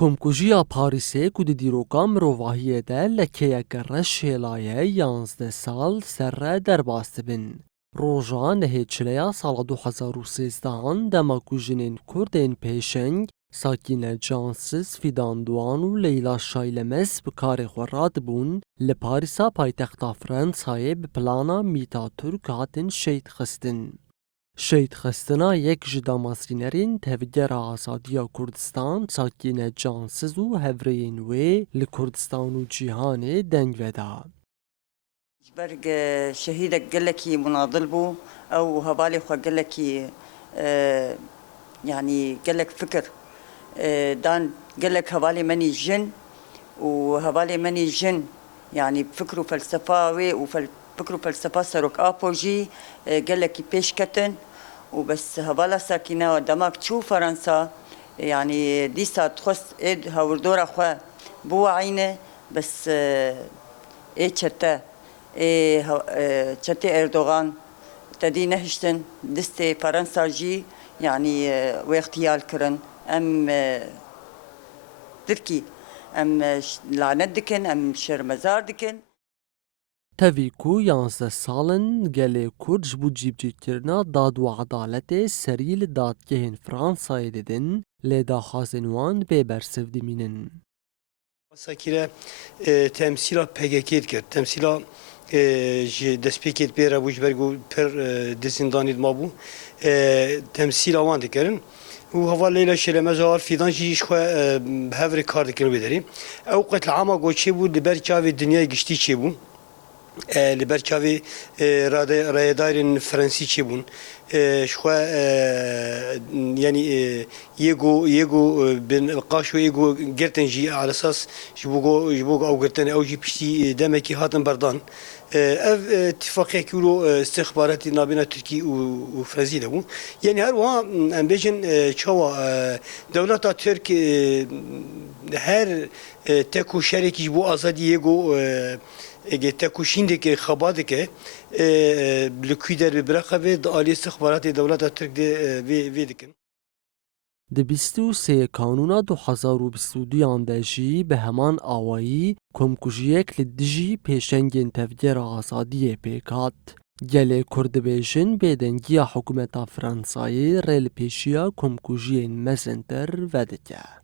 کۆمکوژیە پاریسێک و دیدیرۆکا مرۆڤاهیەدا لە کێیەکە ڕەشێلایە 11 ساڵ سەرڕە دەرباز دەبن. ڕۆژە نەهێچلەیە ساڵە 2013 دەمەکوژنên Kurdên pêşeng Sakîne Cansız, Fidan Doğan û Leyla Şaylemez bi karê xwe radibûn li Parîsa paytexta Fransayê bi plana Mîta Türk hatin şehîd xistin. Şehîd xistina yek ji damasînerên Tevgera Azadiya Kurdistan, Sakîne Cansız û hevreyên wê li Kurdistan û cîhanê deng veda. برگ شهیدک گلکی مناضل بو او هبالي خو گلکی يعني گلك فكر دان گلك هبالي مني جن وهبالي مني جن يعني فكروا فلسفة وفكروا فلسفة سروك آبوجي گلكي پیش كتن وبس هبالا ساكنة ودماغ تشو فرنسا يعني دي ساعت خص ايد هوردورا خو بو عينه بس ايه چرته çete Erdoğan tedi nehiştin diste Fransa jî yani ve ihtiyal kirin em dirkî em lanet dikin em şermezar dikin. Tevî ku 11 salin gelê Kurd ji bo cîbcîkirina dad û edaletê serî li dadgehên Fransayê didin, lê daxwazên wan bêbersiv dimînin. Sakire temsîla PKK dikir. Temsîla ji destpêkê pê re bû ji ber ku pir di zindanê mabû temsîla wan dikirin. û heva Leyla Şelemez war Fidan jî ji xwe hevrê kar dikirin wê derê. Ew qetlama got çêbû li ber çavê dinyayê giştî çêbû. Li ber çavê rayedarên Fransî çêbûn. Ji xwe yani yêgo bin qaş û yêgo girtin jî alesas ji bo ew girtin ew jî piştî demekî hatin berdan. Ev ittifaqekî û istixbaratî navbêna Tirkî û Frezî de bû. Yani her wiha em bêjin çawa dewleta Tirk her tek û şerekî ji bo azadî yêgo eگه تکوشینده که خباده که لکوی در برخواه د آلی استخبارات دولت ترک وی دکن. Di 23 Kanûna 2022 de jî bi heman awayî komkujiyek li dijî pêşengên Tevgera Azadiyê pêk hat. Gelê Kurd dibêjin bêdengiya hikûmeta Fransayê rê li pêşiya komkujiyên mezin ter vedike.